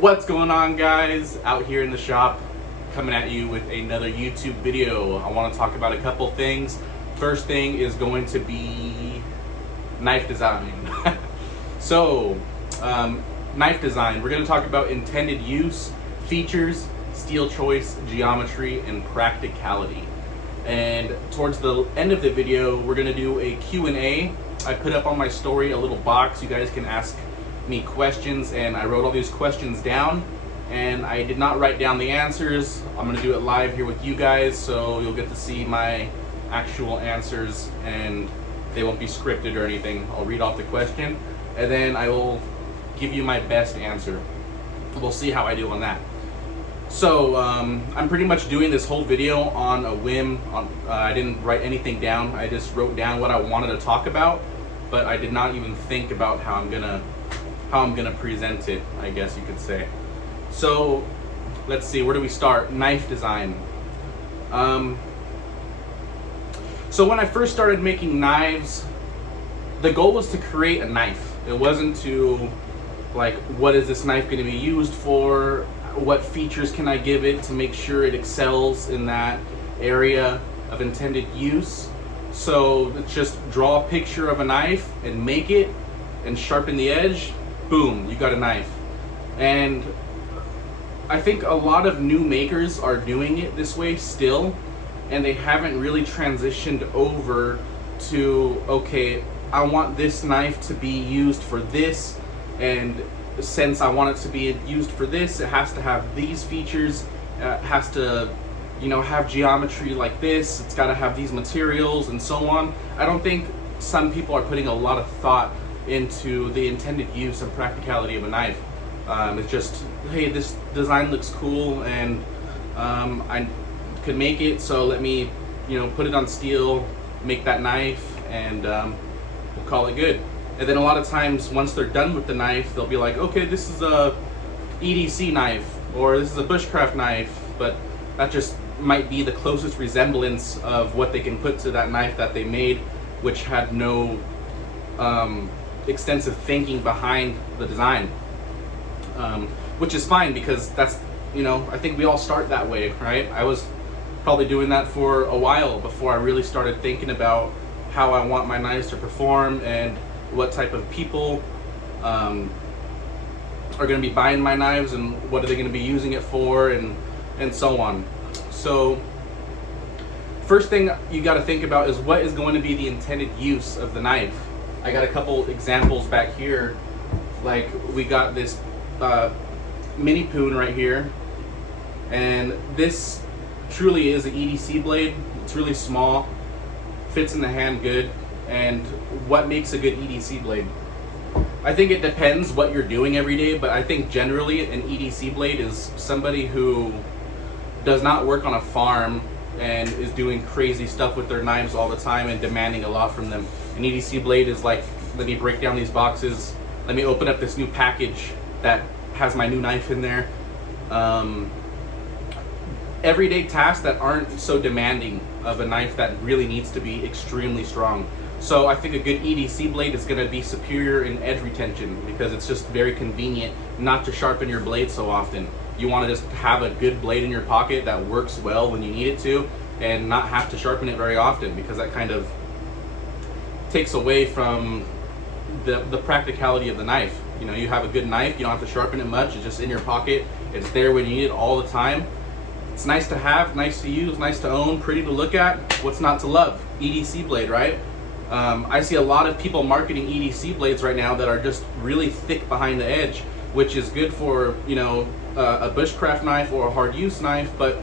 What's going on, guys? Out here in the shop, coming at you with another YouTube video. I want to talk about a couple things. First thing is going to be knife design. So, knife design. We're going to talk about intended use, features, steel choice, geometry, and practicality. And towards the end of the video, we're going to do a Q&A. I put up on my story a little box. You guys can ask me questions, and I wrote all these questions down, and I did not write down the answers. I'm going to do it live here with you guys, so you'll get to see my actual answers, and they won't be scripted or anything. I'll read off the question, and then I will give you my best answer. We'll see how I do on that. So I'm pretty much doing this whole video on a whim. I didn't write anything down. I just wrote down what I wanted to talk about, but I did not even think about how I'm gonna present it, I guess you could say. So let's see, where do we start? Knife design. So when I first started making knives, the goal was to create a knife. It wasn't to, like, what is this knife going to be used for? What features can I give it to make sure it excels in that area of intended use? So it's just draw a picture of a knife and make it and sharpen the edge. Boom, you got a knife. And I think a lot of new makers are doing it this way still, and they haven't really transitioned over to, okay, I want this knife to be used for this, and since I want it to be used for this, it has to have these features, it has to, you know, have geometry like this, it's got to have these materials and so on. I don't think some people are putting a lot of thought into the intended use and practicality of a knife. It's just, hey, this design looks cool, and I could make it, so let me, you know, put it on steel, make that knife, and we'll call it good. And then a lot of times, once they're done with the knife, they'll be like, okay, this is a EDC knife, or this is a bushcraft knife, but that just might be the closest resemblance of what they can put to that knife that they made, which had no extensive thinking behind the design, which is fine, because that's, you know, I think we all start that way, right? I was probably doing that for a while before I really started thinking about how I want my knives to perform and what type of people are going to be buying my knives and what are they going to be using it for, and so on. So first thing you got to think about is what is going to be the intended use of the knife. I got a couple examples back here. Like, we got this mini poon right here, and this truly is an EDC blade. It's really small, fits in the hand good. And what makes a good EDC blade? I think it depends what you're doing every day, but I think generally an EDC blade is somebody who does not work on a farm and is doing crazy stuff with their knives all the time and demanding a lot from them. An EDC blade is like, let me break down these boxes, let me open up this new package that has my new knife in there. Everyday tasks that aren't so demanding of a knife that really needs to be extremely strong. So I think a good EDC blade is going to be superior in edge retention, because it's just very convenient not to sharpen your blade so often. You want to just have a good blade in your pocket that works well when you need it to, and not have to sharpen it very often, because that kind of takes away from the practicality of the knife. You know, you have a good knife, you don't have to sharpen it much, it's just in your pocket, it's there when you need it all the time. It's nice to have, nice to use, nice to own, pretty to look at. What's not to love? EDC blade, right? I see a lot of people marketing EDC blades right now that are just really thick behind the edge, which is good for, you know, a bushcraft knife or a hard use knife. But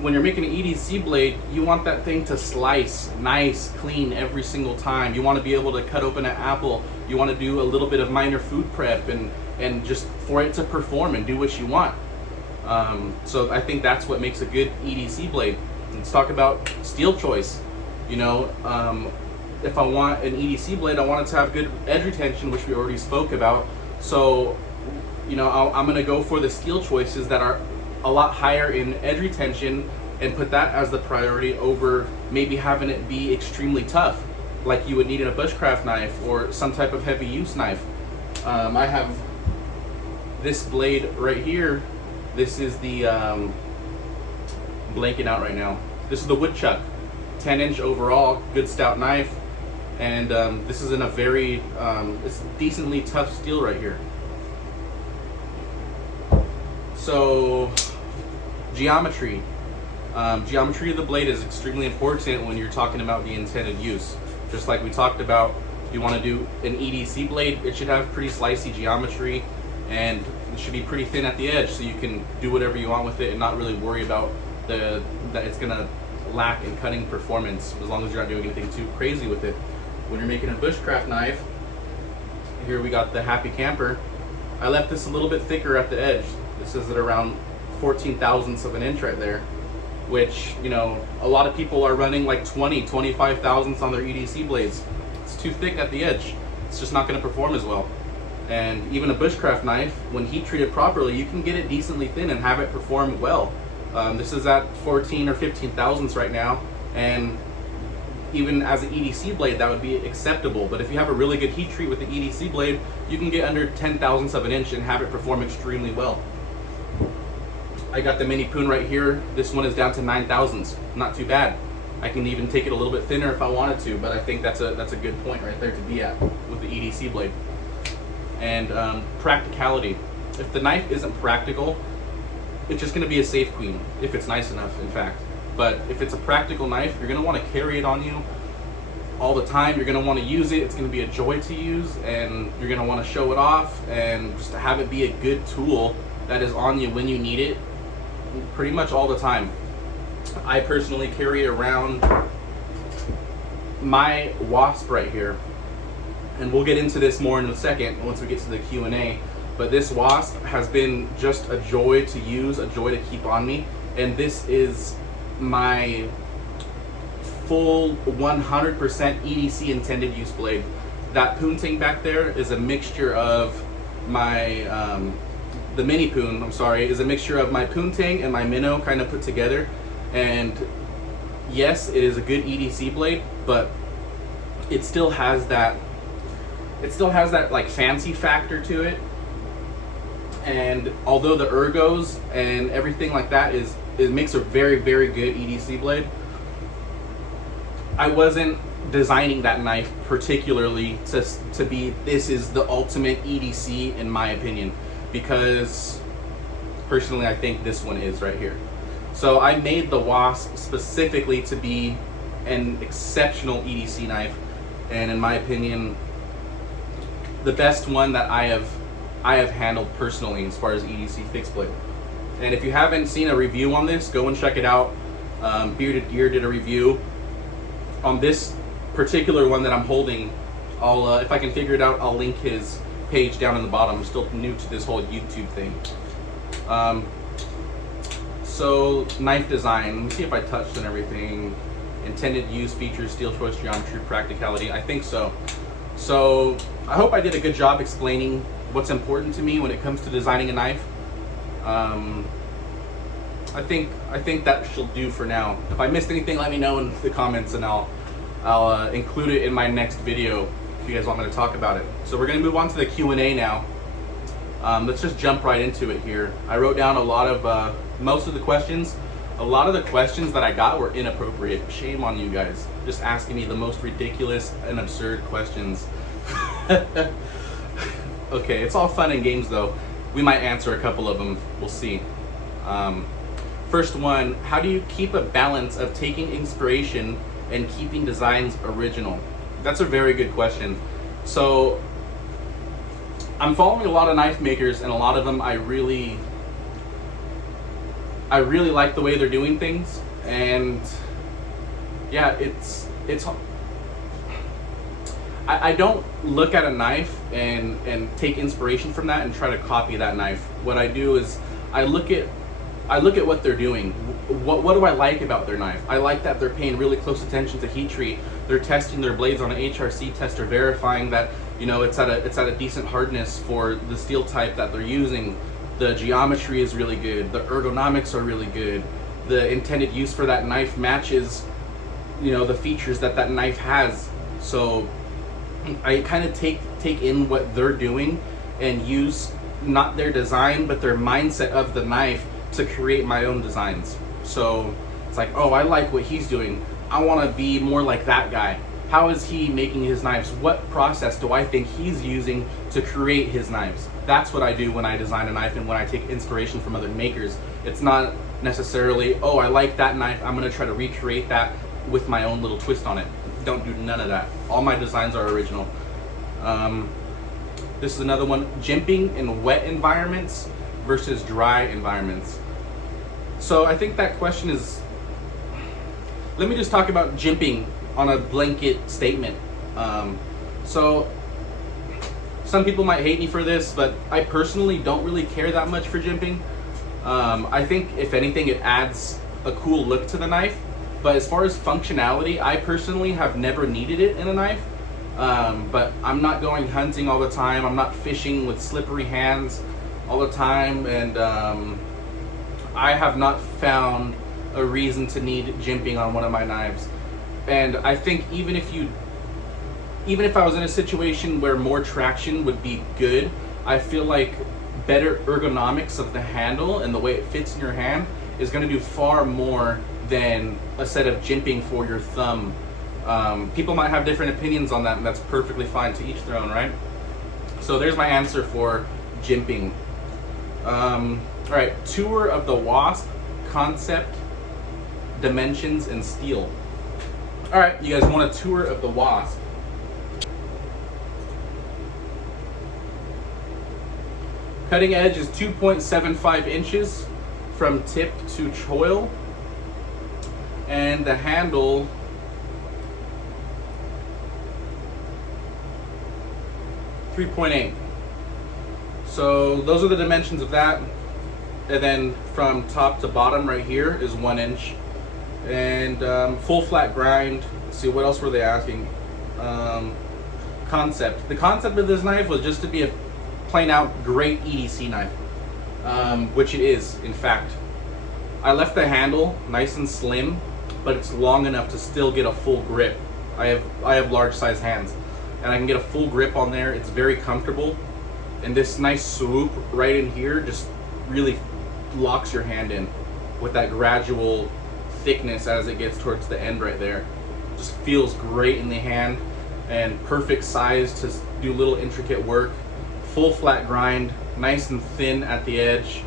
when you're making an EDC blade, you want that thing to slice nice, clean every single time. You want to be able to cut open an apple. You want to do a little bit of minor food prep, and just for it to perform and do what you want. So I think that's what makes a good EDC blade. Let's talk about steel choice. You know, if I want an EDC blade, I want it to have good edge retention, which we already spoke about. So, you know, I'm going to go for the steel choices that are a lot higher in edge retention, and put that as the priority over maybe having it be extremely tough, like you would need in a bushcraft knife or some type of heavy use knife. I have this blade right here, this is the blanking out right now. This is the Woodchuck, 10-inch overall, good stout knife, and this is in a very it's decently tough steel right here. So geometry. Geometry of the blade is extremely important when you're talking about the intended use. Just like we talked about, if you want to do an EDC blade, it should have pretty slicey geometry, and it should be pretty thin at the edge so you can do whatever you want with it and not really worry about that it's gonna lack in cutting performance, as long as you're not doing anything too crazy with it. When you're making a bushcraft knife, here we got the Happy Camper. I left this a little bit thicker at the edge. This is at around 14 thousandths of an inch right there, which, you know, a lot of people are running like 25 thousandths on their EDC blades. It's too thick at the edge. It's just not going to perform as well. And even a bushcraft knife, when heat treated properly, you can get it decently thin and have it perform well. This is at 14 or 15 thousandths right now, and even as an EDC blade, that would be acceptable. But if you have a really good heat treat with the EDC blade, you can get under 10 thousandths of an inch and have it perform extremely well. I got the Mini Poon right here. This one is down to 9 thousandths. Not too bad. I can even take it a little bit thinner if I wanted to, but I think that's a good point right there to be at with the EDC blade. And practicality. If the knife isn't practical, it's just going to be a safe queen, if it's nice enough, in fact. But if it's a practical knife, you're going to want to carry it on you all the time. You're going to want to use it. It's going to be a joy to use, and you're going to want to show it off, and just to have it be a good tool that is on you when you need it pretty much all the time. I personally carry around my Wasp right here, and we'll get into this more in a second once we get to the Q&A. But this Wasp has been just a joy to use, a joy to keep on me, and this is my full 100% EDC intended use blade. That Poontang back there is a mixture of my the Mini Poon, I'm sorry, is a mixture of my Poontang and my Minnow kind of put together. And yes, it is a good EDC blade, but it still has that like fancy factor to it. And although the ergos and everything like that it makes a very, very good EDC blade, I wasn't designing that knife particularly to be, this is the ultimate EDC in my opinion, because personally I think this one is right here. So I made the Wasp specifically to be an exceptional EDC knife, and in my opinion, the best one that I have handled personally as far as EDC fixed blade. And if you haven't seen a review on this, go and check it out. Bearded Gear did a review on this particular one that I'm holding. I'll if I can figure it out, I'll link his page down in the bottom. I'm still new to this whole YouTube thing. So knife design, let me see if I touched on everything. Intended use, features, steel choice, geometry, practicality. I think so. So I hope I did a good job explaining what's important to me when it comes to designing a knife. I think that shall do for now. If I missed anything, let me know in the comments, and I'll include it in my next video if you guys want me to talk about it. So we're gonna move on to the Q&A now. Let's just jump right into it here. I wrote down a lot of most of the questions. A lot of the questions that I got were inappropriate. Shame on you guys, just asking me the most ridiculous and absurd questions. Okay, it's all fun and games though. We might answer a couple of them, we'll see. First one, how do you keep a balance of taking inspiration and keeping designs original? That's a very good question. So I'm following a lot of knife makers, and a lot of them I really like the way they're doing things, and yeah, it's I don't look at a knife and take inspiration from that and try to copy that knife. What I do is I look at what they're doing. What do I like about their knife? I like that they're paying really close attention to heat treat. They're testing their blades on an HRC tester, verifying that, you know, it's at a decent hardness for the steel type that they're using. The geometry is really good. The ergonomics are really good. The intended use for that knife matches, you know, the features that knife has. So I kind of take in what they're doing and use not their design, but their mindset of the knife to create my own designs. So it's like, oh, I like what he's doing. I want to be more like that guy. How is he making his knives? What process do I think he's using to create his knives? That's what I do when I design a knife and when I take inspiration from other makers. It's not necessarily, oh, I like that knife, I'm going to try to recreate that with my own little twist on it. Don't do none of that. All my designs are original. This is another one, jimping in wet environments versus dry environments. So I think that question is, let me just talk about jimping on a blanket statement. So some people might hate me for this, but I personally don't really care that much for jimping. I think if anything, it adds a cool look to the knife. But as far as functionality, I personally have never needed it in a knife. But I'm not going hunting all the time. I'm not fishing with slippery hands all the time. And I have not found a reason to need jimping on one of my knives. And I think even if I was in a situation where more traction would be good, I feel like better ergonomics of the handle and the way it fits in your hand is going to do far more than a set of jimping for your thumb. People might have different opinions on that, and that's perfectly fine, to each their own, right? So there's my answer for jimping. All right, tour of the Wasp, concept, dimensions, and steel. All right, you guys want a tour of the Wasp. Cutting edge is 2.75 inches from tip to choil, and the handle .3.8. So those are the dimensions of that. And then from top to bottom right here is 1 inch. And full flat grind. Let's see, what else were they asking? Concept. The concept of this knife was just to be a plain out great EDC knife, which it is, in fact. I left the handle nice and slim, but it's long enough to still get a full grip. I have large size hands, and I can get a full grip on there. It's very comfortable, and this nice swoop right in here just really locks your hand in with that gradual thickness as it gets towards the end right there. Just feels great in the hand, and perfect size to do little intricate work. Full flat grind, nice and thin at the edge,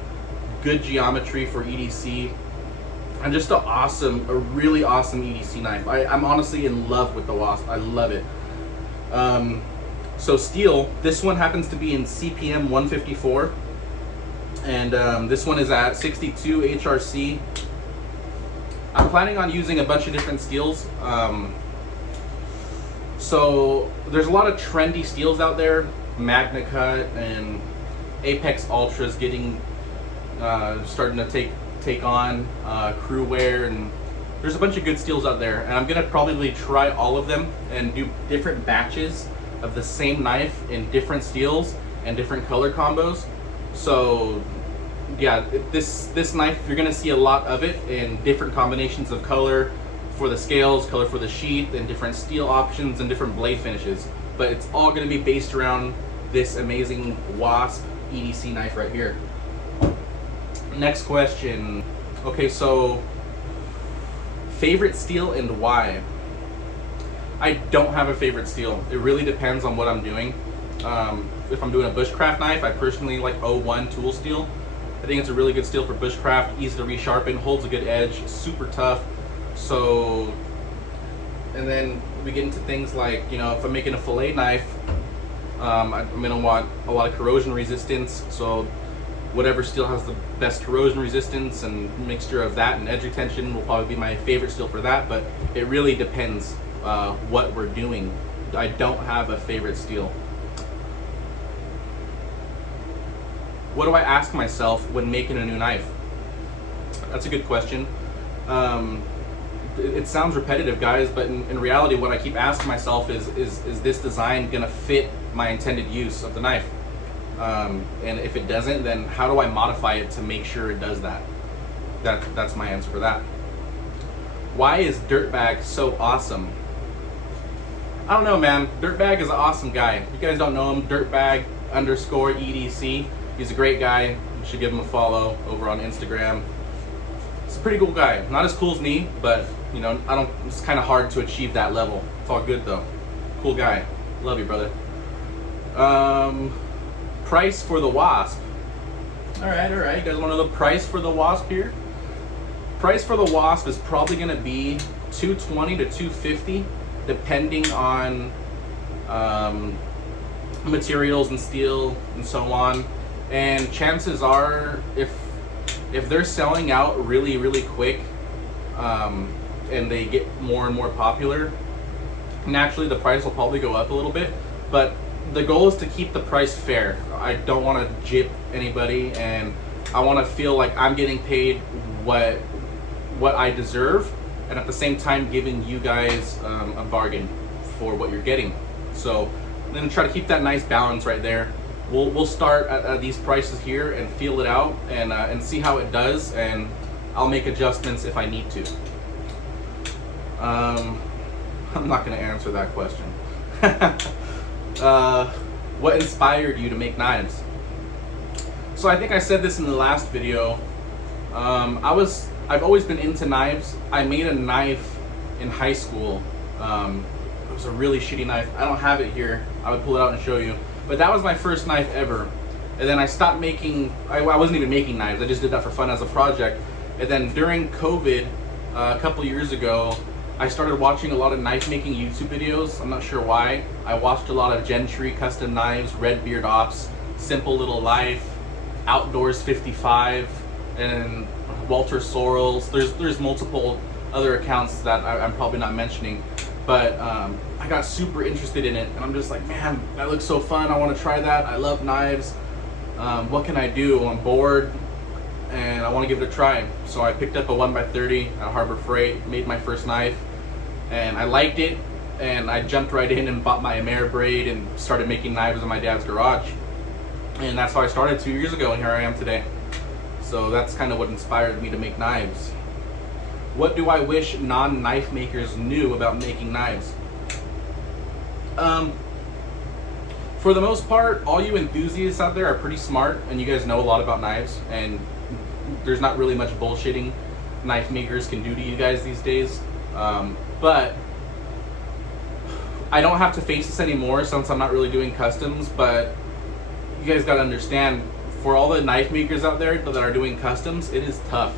good geometry for EDC, and just a really awesome EDC knife. I'm honestly in love with the Wasp. I love it. So steel, this one happens to be in CPM 154, and this one is at 62 HRC. I'm planning on using a bunch of different steels. So there's a lot of trendy steels out there, Magna Cut and Apex Ultras getting starting to take on crew wear, and there's a bunch of good steels out there, and I'm gonna probably try all of them and do different batches of the same knife in different steels and different color combos. So yeah, this knife, you're gonna see a lot of it in different combinations of color for the scales, color for the sheath, and different steel options and different blade finishes. But it's all gonna be based around this amazing Wasp EDC knife right here. Next question. Okay, so favorite steel and why? I don't have a favorite steel. It really depends on what I'm doing. If I'm doing a bushcraft knife, I personally like 01 tool steel. I think it's a really good steel for bushcraft, easy to resharpen, holds a good edge, super tough. So, and then we get into things like, you know, if I'm making a fillet knife, I'm gonna want a lot of corrosion resistance. So whatever steel has the best corrosion resistance and mixture of that and edge retention will probably be my favorite steel for that, but it really depends what we're doing. I don't have a favorite steel. What do I ask myself when making a new knife? That's a good question. It sounds repetitive, guys, but in reality, what I keep asking myself is this design gonna fit my intended use of the knife? And if it doesn't, then how do I modify it to make sure it does that? That's my answer for that. Why is Dirtbag so awesome? I don't know, man. Dirtbag is an awesome guy. If you guys don't know him, Dirtbag _EDC. He's a great guy. You should give him a follow over on Instagram. He's a pretty cool guy. Not as cool as me, but you know, it's kind of hard to achieve that level. It's all good though. Cool guy. Love you, brother. Price for the Wasp. All right. You guys want to know the price for the Wasp here? Price for the Wasp is probably going to be $220 to $250, depending on materials and steel and so on. And chances are, if they're selling out really quick, and they get more and more popular, naturally the price will probably go up a little bit. But the goal is to keep the price fair. I don't want to jip anybody, and I want to feel like I'm getting paid what I deserve, and at the same time giving you guys a bargain for what you're getting. So I'm gonna try to keep that nice balance right there. We'll start at these prices here and feel it out and see how it does, and I'll make adjustments if I need to. I'm not gonna answer that question. What inspired you to make knives? So I think I said this in the last video. I've always been into knives. I made a knife in high school. It was a really shitty knife. I don't have it here. I would pull it out and show you. But that was my first knife ever. And then I stopped making, I wasn't even making knives. I just did that for fun as a project. And then during COVID, a couple years ago, I started watching a lot of knife making YouTube videos. I'm not sure why. I watched a lot of Gentry custom knives, Redbeard Ops, Simple Little Life, Outdoors 55, and Walter Sorrells. There's multiple other accounts that I'm probably not mentioning, but I got super interested in it, and I'm just like, man, that looks so fun. I want to try that. I love knives. What can I do? I'm bored, and I want to give it a try. So I picked up a 1x30 at Harbor Freight, made my first knife, and I liked it, and I jumped right in and bought my Ameribraid and started making knives in my dad's garage. And that's how I started 2 years ago, and here I am today. So that's kind of what inspired me to make knives. What do I wish non-knife makers knew about making knives? For the most part, all you enthusiasts out there are pretty smart, and you guys know a lot about knives, and there's not really much bullshitting knife makers can do to you guys these days. But I don't have to face this anymore since I'm not really doing customs, but you guys gotta understand, for all the knife makers out there that are doing customs, it is tough.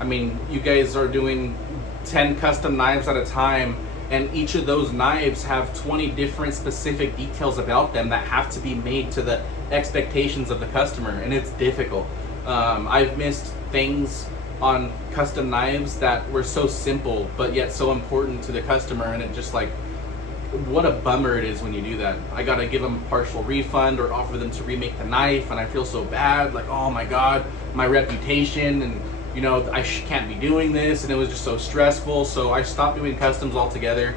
I mean, you guys are doing 10 custom knives at a time, and each of those knives have 20 different specific details about them that have to be made to the expectations of the customer, and it's difficult. I've missed things on custom knives that were so simple but yet so important to the customer, and it just like, what a bummer it is when you do that. I gotta give them a partial refund or offer them to remake the knife, and I feel so bad, like, oh my god, my reputation, and you know, I can't be doing this, and it was just so stressful. So I stopped doing customs altogether,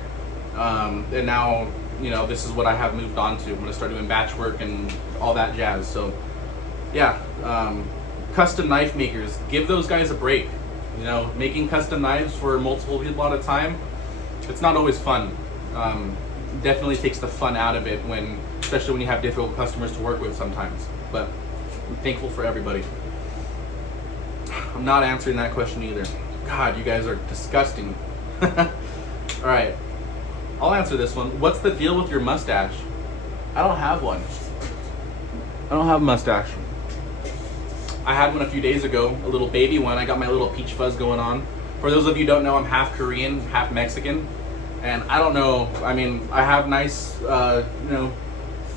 and now, you know, this is what I have moved on to. I'm gonna start doing batch work and all that jazz. So yeah, custom knife makers, give those guys a break. You know, making custom knives for multiple people at a time, it's not always fun. Definitely takes the fun out of it, especially when you have difficult customers to work with sometimes. But I'm thankful for everybody. I'm not answering that question either. God, you guys are disgusting. Alright, I'll answer this one. What's the deal with your mustache? I don't have one. I don't have a mustache. I had one a few days ago, a little baby one. I got my little peach fuzz going on. For those of you who don't know, I'm half Korean, half Mexican. And I don't know, I mean, I have nice, you know,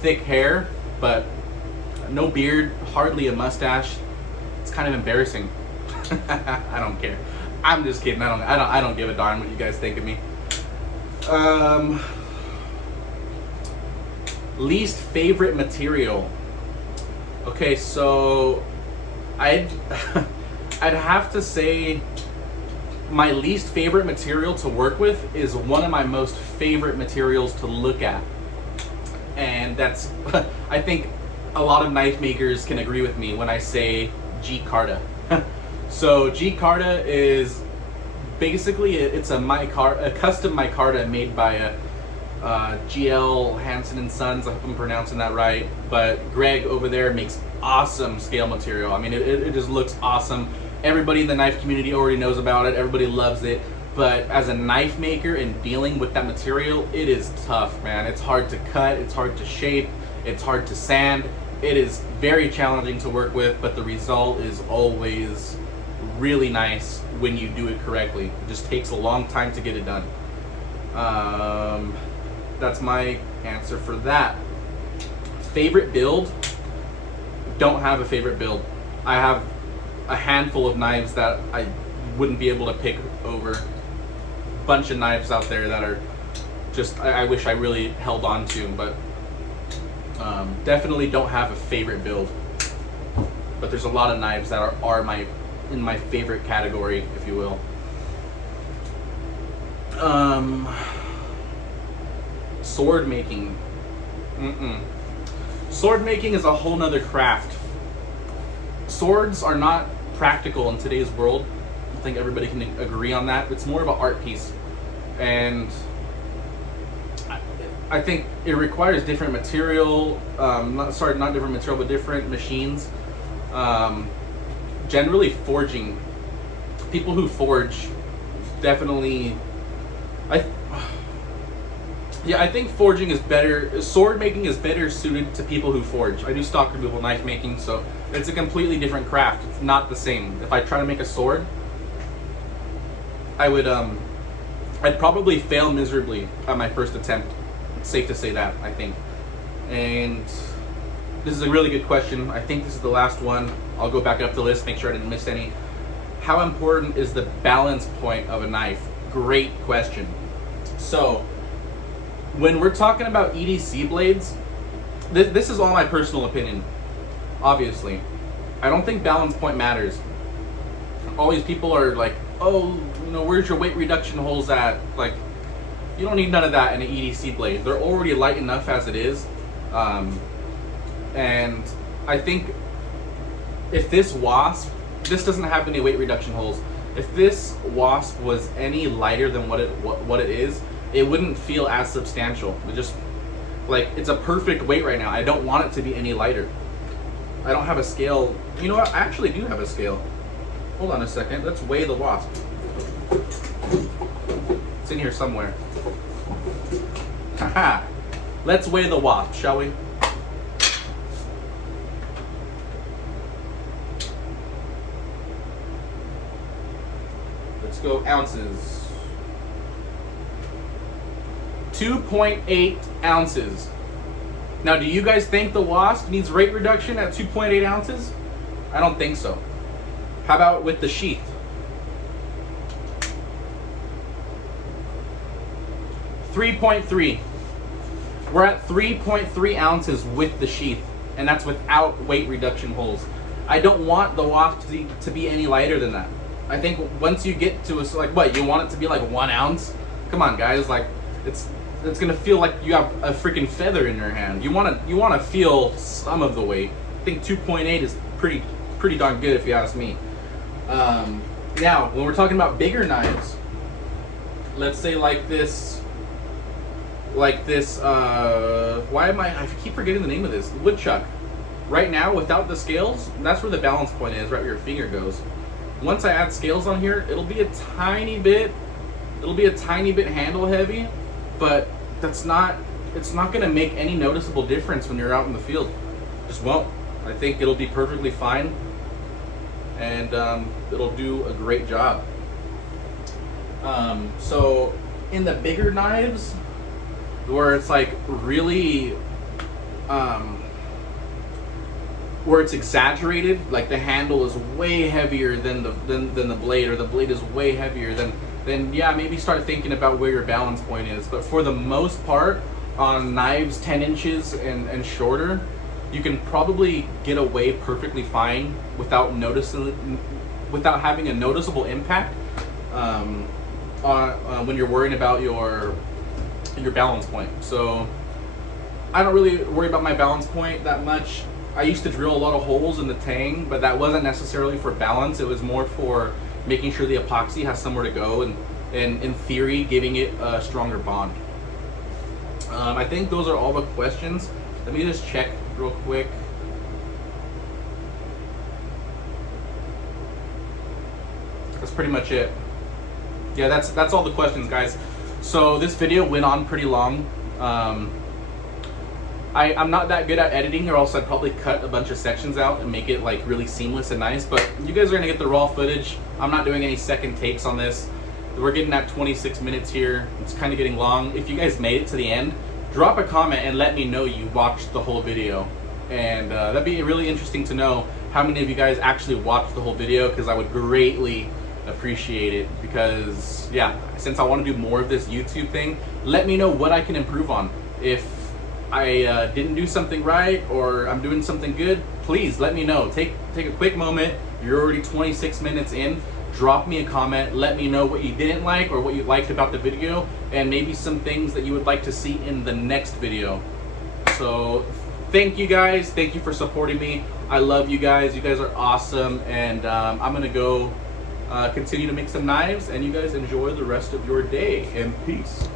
thick hair, but no beard, hardly a mustache. It's kind of embarrassing. I don't care. I'm just kidding. I don't give a darn what you guys think of me. Least favorite material. Okay, so I'd have to say my least favorite material to work with is one of my most favorite materials to look at. And that's, I think a lot of knife makers can agree with me when I say G-Carta. So G-Carta is basically, it's a custom micarta made by GL Hansen and Sons, I hope I'm pronouncing that right, but Greg over there makes awesome scale material. I mean, it just looks awesome. Everybody in the knife community already knows about it, everybody loves it, but as a knife maker and dealing with that material, it is tough, man. It's hard to cut, it's hard to shape, it's hard to sand. It is very challenging to work with, but the result is always really nice when you do it correctly. It just takes a long time to get it done. That's my answer for that. Favorite build? Don't have a favorite build. I have a handful of knives that I wouldn't be able to pick over. A bunch of knives out there that are just, I wish I really held on to, but definitely don't have a favorite build. But there's a lot of knives that are in my favorite category, if you will. Sword making. Sword making is a whole nother craft. Swords are not practical in today's world. I think everybody can agree on that. It's more of an art piece. And I think it requires different material, not different material, but different machines. Generally forging, people who forge definitely, I think forging is better, sword making is better suited to people who forge. I do stock removal knife making, so it's a completely different craft. It's not the same. If I try to make a sword, I would, I'd probably fail miserably at my first attempt. It's safe to say that, I think. And this is a really good question. I think this is the last one. I'll go back up the list, make sure I didn't miss any. How important is the balance point of a knife? Great question. So, when we're talking about EDC blades, this is all my personal opinion, obviously. I don't think balance point matters. All these people are like, oh, you know, where's your weight reduction holes at? Like, you don't need none of that in an EDC blade. They're already light enough as it is. And I think if this Wasp, this doesn't have any weight reduction holes. If this Wasp was any lighter than what it is, it wouldn't feel as substantial. It just, like, it's a perfect weight right now. I don't want it to be any lighter. I don't have a scale. You know what? I actually do have a scale. Hold on a second. Let's weigh the Wasp. It's in here somewhere. Haha. Let's weigh the Wasp, shall we? Let's go ounces. 2.8 ounces. Now, do you guys think the Wasp needs weight reduction at 2.8 ounces? I don't think so. How about with the sheath? 3.3. We're at 3.3 ounces with the sheath, and that's without weight reduction holes. I don't want the Wasp to be any lighter than that. I think once you get to like, what, you want it to be like 1 ounce? Come on, guys, like, it's gonna feel like you have a freaking feather in your hand. You wanna feel some of the weight. I think 2.8 is pretty darn good if you ask me. Now, when we're talking about bigger knives, let's say like this, why am I keep forgetting the name of this, woodchuck. Right now, without the scales, that's where the balance point is, right where your finger goes. Once I add scales on here, it'll be a tiny bit handle heavy, but it's not gonna make any noticeable difference when you're out in the field. Just won't. I think it'll be perfectly fine, and it'll do a great job. So in the bigger knives, where it's like really, where it's exaggerated, like the handle is way heavier than the blade, or the blade is way heavier, then yeah, maybe start thinking about where your balance point is. But for the most part, on knives 10 inches and shorter, you can probably get away perfectly fine without having a noticeable impact when you're worrying about your balance point. So I don't really worry about my balance point that much. I used to drill a lot of holes in the tang, but that wasn't necessarily for balance. It was more for making sure the epoxy has somewhere to go, and in theory, giving it a stronger bond. I think those are all the questions. Let me just check real quick. That's pretty much it. Yeah, that's all the questions, guys. So this video went on pretty long. I'm not that good at editing, or else I'd probably cut a bunch of sections out and make it like really seamless and nice, but you guys are gonna get the raw footage. I'm not doing any second takes on this. We're getting at 26 minutes here. It's kind of getting long. If you guys made it to the end, drop a comment and let me know you watched the whole video. And that'd be really interesting to know how many of you guys actually watched the whole video, because I would greatly appreciate it. Because yeah, since I want to do more of this YouTube thing, let me know what I can improve on. If I didn't do something right or I'm doing something good, please let me know. Take a quick moment. You're already 26 minutes in. Drop me a comment. Let me know what you didn't like or what you liked about the video, and maybe some things that you would like to see in the next video. So thank you guys. Thank you for supporting me. I love you guys. You guys are awesome. And I'm gonna go continue to make some knives, and you guys enjoy the rest of your day, and peace.